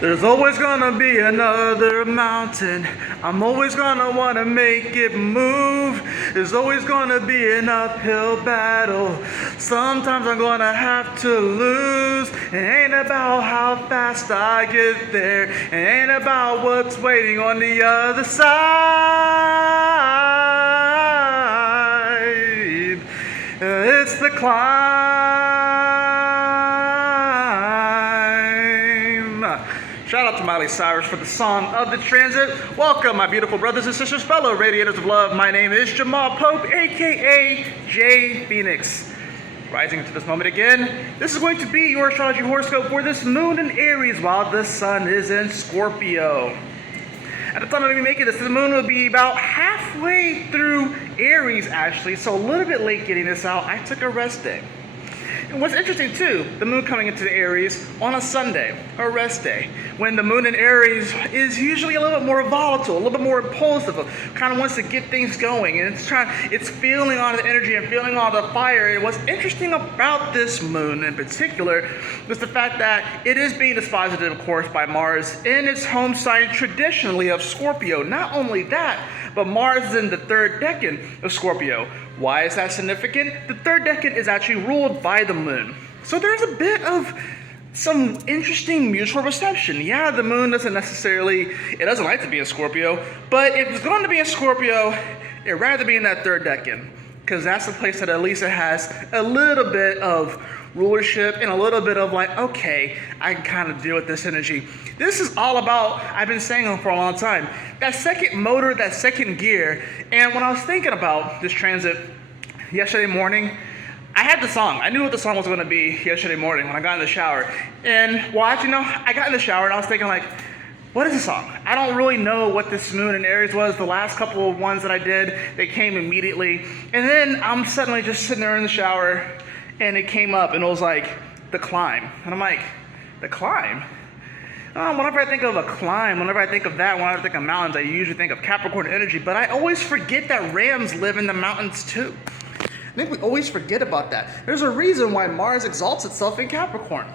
There's always gonna be another mountain. I'm always gonna wanna make it move. There's always gonna be an uphill battle. Sometimes I'm gonna have to lose. It ain't about how fast I get there. It ain't about what's waiting on the other side. It's the climb. Shout out to Miley, Cyrus for the song of the transit. Welcome, my beautiful brothers and sisters, fellow radiators of love. My name is Jamal Pope, aka J Phoenix. Rising into this moment again, this is going to be your astrology horoscope for this moon in Aries while the sun is in Scorpio. At the time of me making this, the moon will be about halfway through Aries actually, so a little bit late getting this out. I took a rest day. And what's interesting too, the moon coming into the Aries on a Sunday, a rest day, when the moon in Aries is usually a little bit more volatile, a little bit more impulsive, kind of wants to get things going, and it's feeling all the energy and feeling all the fire. And what's interesting about this moon in particular is the fact that it is being disposited, of course, by Mars in its home sign traditionally of Scorpio. Not only that, but Mars is in the third decan of Scorpio. Why is that significant? The third decan is actually ruled by the moon. So there's a bit of some interesting mutual reception. Yeah, the moon doesn't like to be in Scorpio, but if it's going to be in Scorpio, it'd rather be in that third decan, because that's the place that at least it has a little bit of rulership and a little bit of like, okay, I can kind of deal with this energy. This is all about, I've been saying for a long time, that second motor, that second gear. And when I was thinking about this transit yesterday morning, I had the song. I knew what the song was going to be yesterday morning when I got in the shower. And I got in the shower and I was thinking like, what is the song? I don't really know what this moon in Aries was. The last couple of ones that I did, they came immediately. And then I'm suddenly just sitting there in the shower and it came up and it was like, the climb. And I'm like, the climb? Whenever I think of a climb, whenever I think of that, whenever I think of mountains, I usually think of Capricorn energy, but I always forget that Rams live in the mountains too. I think we always forget about that. There's a reason why Mars exalts itself in Capricorn.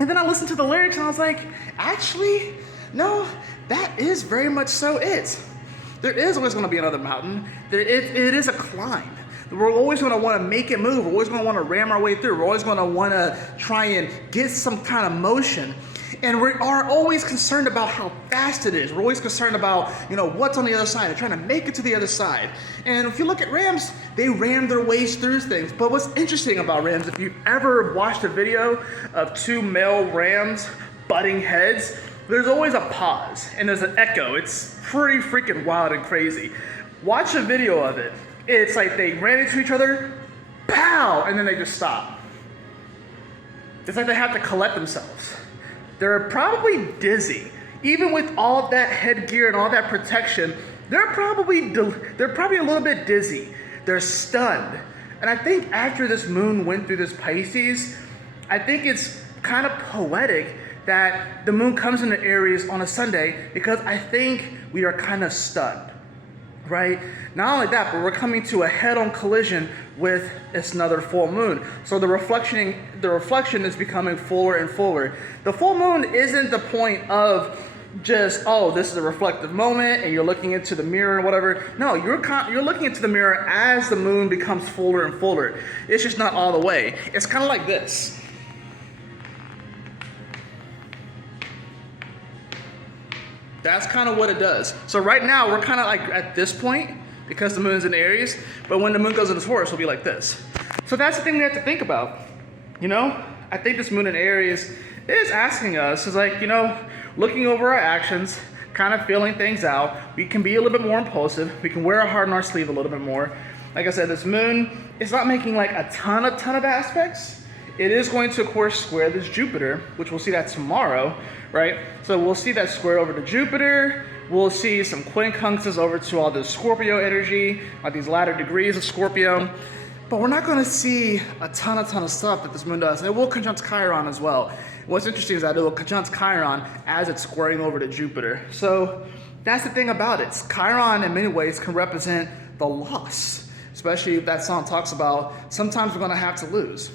And then I listened to the lyrics and I was like, actually, no, that is very much so it. There is always going to be another mountain. It is a climb. We're always going to want to make it move. We're always going to want to ram our way through. We're always going to want to try and get some kind of motion. And we are always concerned about how fast it is. We're always concerned about, what's on the other side and trying to make it to the other side. And if you look at Rams, they ram their ways through things. But what's interesting about Rams, if you've ever watched a video of two male Rams butting heads, there's always a pause and there's an echo. It's pretty freaking wild and crazy. Watch a video of it. It's like they ran into each other, pow, and then they just stop. It's like they have to collect themselves. They're probably dizzy. Even with all that headgear and all that protection, they're probably a little bit dizzy. They're stunned. And I think after this moon went through this Pisces, I think it's kind of poetic that the moon comes into Aries on a Sunday, because I think we are kind of stunned. Right? Not only that, but we're coming to a head-on collision with another full moon. So the reflection is becoming fuller and fuller. The full moon isn't the point of just, this is a reflective moment and you're looking into the mirror and whatever. No, you're looking into the mirror as the moon becomes fuller and fuller. It's just not all the way. It's kind of like this. That's kind of what it does. So right now, we're kind of like at this point, because the moon's in Aries, but when the moon goes into Taurus, it'll be like this. So that's the thing we have to think about. I think this moon in Aries is asking us, looking over our actions, kind of feeling things out. We can be a little bit more impulsive. We can wear our heart on our sleeve a little bit more. Like I said, this moon is not making like a ton of aspects. It is going to, of course, square this Jupiter, which we'll see that tomorrow, right? So we'll see that square over to Jupiter. We'll see some quincunxes over to all this Scorpio energy, like these latter degrees of Scorpio. But we're not going to see a ton of stuff that this moon does. And it will conjunct Chiron as well. What's interesting is that it will conjunct Chiron as it's squaring over to Jupiter. So that's the thing about it. Chiron, in many ways, can represent the loss, especially if that song talks about sometimes we're going to have to lose.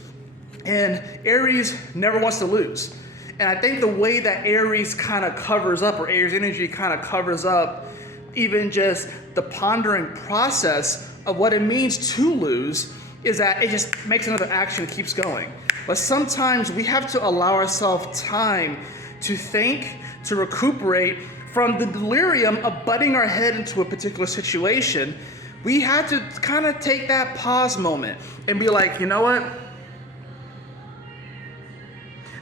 And Aries never wants to lose. And I think the way that Aries kind of covers up, or Aries energy kind of covers up, even just the pondering process of what it means to lose, is that it just makes another action and keeps going. But sometimes we have to allow ourselves time to think, to recuperate from the delirium of butting our head into a particular situation. We have to kind of take that pause moment and be like, you know what?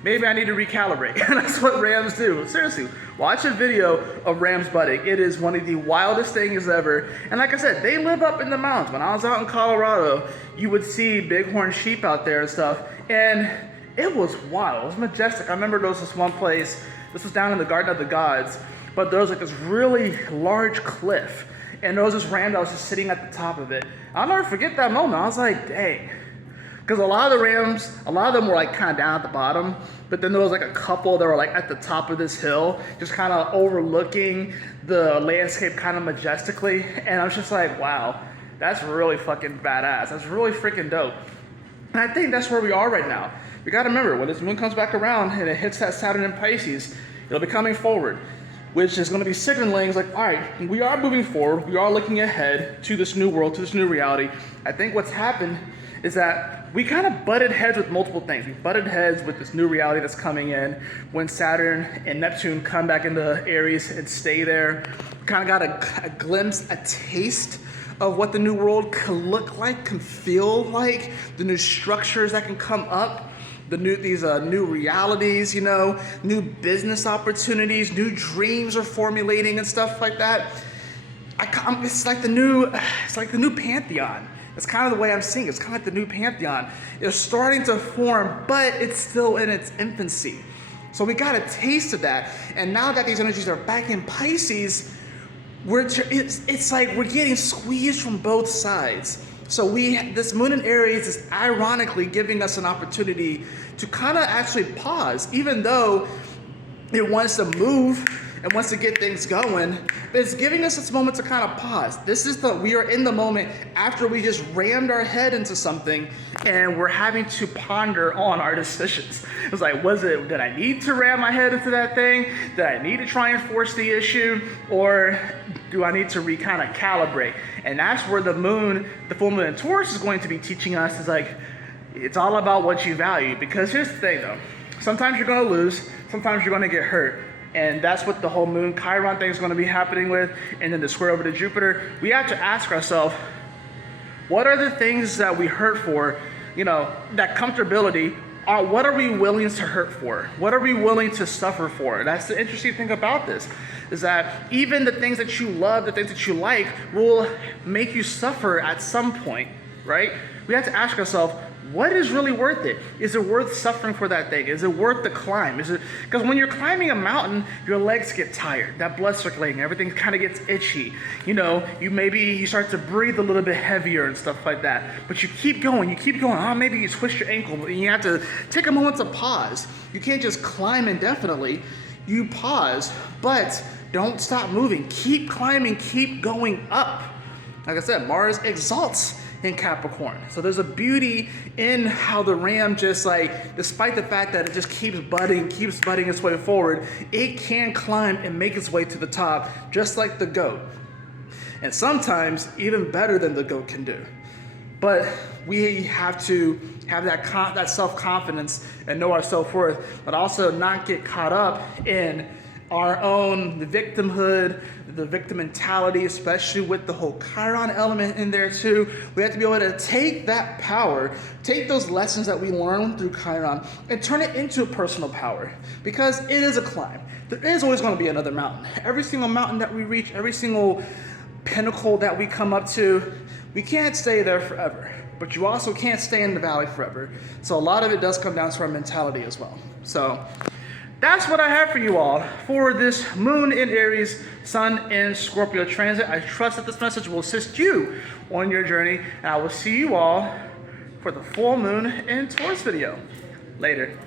Maybe I need to recalibrate. And that's what rams do. Seriously, watch a video of rams butting. It is one of the wildest things ever. And like I said, they live up in the mountains. When I was out in Colorado, you would see bighorn sheep out there and stuff. And it was wild. It was majestic. I remember there was this one place. This was down in the Garden of the Gods. But there was like this really large cliff. And there was this ram that was just sitting at the top of it. I'll never forget that moment. I was like, dang. Because a lot of the rams, a lot of them were like kind of down at the bottom, but then there was like a couple that were like at the top of this hill, just kind of overlooking the landscape kind of majestically. And I was just like, wow, that's really fucking badass. That's really freaking dope. And I think that's where we are right now. We got to remember, when this moon comes back around and it hits that Saturn in Pisces, it'll be coming forward, which is going to be signaling, it's like, all right, we are moving forward. We are looking ahead to this new world, to this new reality. I think what's happened is that we kind of butted heads with multiple things. We butted heads with this new reality that's coming in when Saturn and Neptune come back into Aries and stay there. We kind of got a glimpse, a taste of what the new world can look like, can feel like, the new structures that can come up, these new realities, you know, new business opportunities, new dreams are formulating and stuff like that. It's like the new pantheon. It's kind of the way I'm seeing it. It's kind of like the new pantheon. It's starting to form, but it's still in its infancy. So we got a taste of that. And now that these energies are back in Pisces, it's like we're getting squeezed from both sides. So this moon in Aries is ironically giving us an opportunity to kind of actually pause, even though it wants to move and wants to get things going, but it's giving us this moment to kind of pause. We are in the moment after we just rammed our head into something and we're having to ponder on our decisions. It was like, did I need to ram my head into that thing? Did I need to try and force the issue? Or do I need to kind of calibrate? And that's where the full moon in Taurus is going to be teaching us, is like, it's all about what you value. Because here's the thing though, sometimes you're gonna lose, sometimes you're gonna get hurt. And that's what the whole moon Chiron thing is going to be happening with. And then the square over to Jupiter. We have to ask ourselves, what are the things that we hurt for? You know, that comfortability. What are we willing to hurt for? What are we willing to suffer for? That's the interesting thing about this, is that even the things that you love, the things that you like, will make you suffer at some point, right? We have to ask ourselves, what is really worth it? Is it worth suffering for that thing? Is it worth the climb? Because when you're climbing a mountain, your legs get tired. That blood circulating, everything kind of gets itchy. You know, you start to breathe a little bit heavier and stuff like that. But you keep going. Oh, maybe you twist your ankle. And you have to take a moment to pause. You can't just climb indefinitely. You pause, but don't stop moving. Keep climbing. Keep going up. Like I said, Mars exalts in Capricorn. So there's a beauty in how the ram just like, despite the fact that it just keeps budding its way forward, it can climb and make its way to the top, just like the goat. And sometimes even better than the goat can do. But we have to have that self-confidence and know our self-worth, but also not get caught up in our own victimhood, the victim mentality, especially with the whole Chiron element in there too. We have to be able to take that power, take those lessons that we learn through Chiron, and turn it into personal power. Because it is a climb. There is always going to be another mountain. Every single mountain that we reach, every single pinnacle that we come up to, we can't stay there forever. But you also can't stay in the valley forever. So a lot of it does come down to our mentality as well. So that's what I have for you all for this moon in Aries, sun in Scorpio transit. I trust that this message will assist you on your journey. And I will see you all for the full moon in Taurus video. Later.